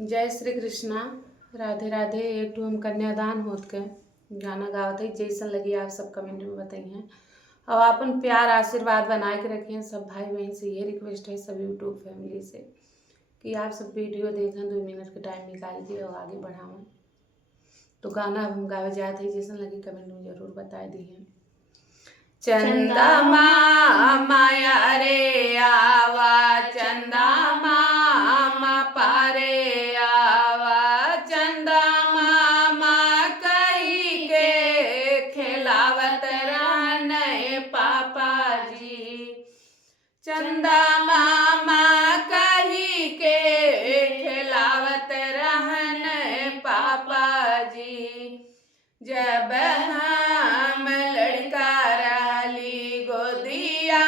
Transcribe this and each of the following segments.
जय श्री कृष्णा। राधे राधे। एक ठो हम कन्यादान होत के गाना गावत है, जैसन लगी आप सब कमेंट में बताइए। और अपन प्यार आशीर्वाद बनाए के रखिए। सब भाई बहन से ये रिक्वेस्ट है, सब यूट्यूब फैमिली से, कि आप सब वीडियो देखें, 2 मिनट का टाइम निकाल के और आगे बढ़ावें। तो गाना अब हम गावे जाते हैं, जैसन लगी कमेंट में जरूर बता दिए। चंदा माया रे आवा, चंदा मामा पारे आवा, चंदा मामा कही के खिलावत रहने पापा जी। चंदा मामा कही के खिलावत रहने पापा जी। जब हम लड़का रहली गोदिया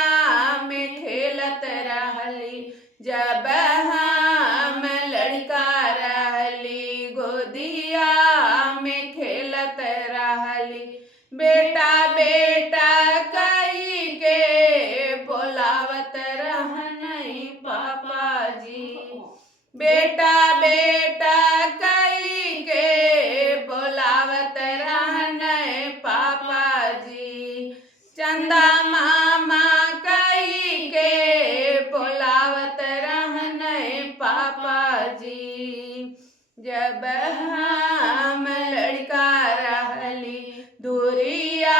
में खेलत रहली, जब हम लड़का रहली गोदिया में खेलत रहली, बेटा बेटा कही के बोलावत रहनी पापा जी। बेटा बेटा कही के बोलावत रहने पापा जी। चंदा मामा कही के बोलावत रहने पापा जी। जब हम लड़का रहली दूरिया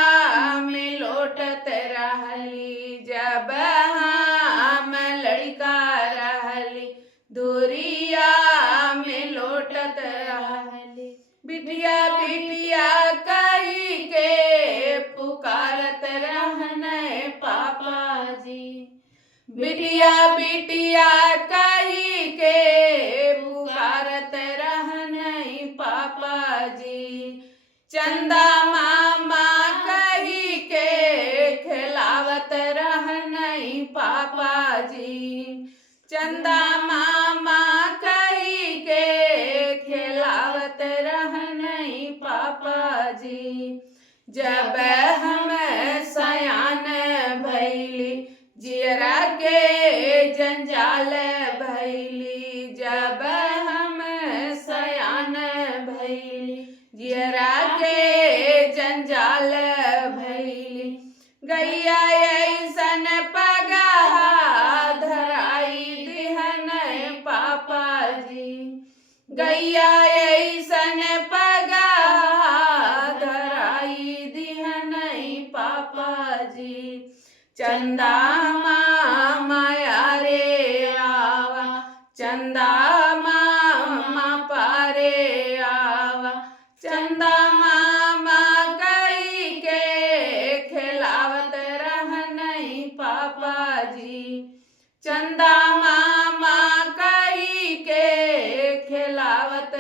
में लौटत रहली, जब हम लड़का रहली दूरिया में लौटत रहली, बिटिया बिटिया कही के पुकारत रहने पापा जी। बिटिया बिटिया कही के पुकारत रहने पापा जी। चंदा मामा कही के खिलावत रहने पापा जी। चंदा मामा कही के खिलावत रहने पापा जी। जब हम सयान भैली जियरा के जंजाल भैली, जब हम सयान भैली जियरा के जंजाल भैली, गैया ऐसन पगहा धराई दिहन पापा जी। गैया ऐसन पगहा धराई दिहन पापा जी। चंदा माया रे आवा, चंदा मामा पारे आवा, चंदा मामा कही के खिलावत रहने पापा जी। चंदा मामा कही के खिलावत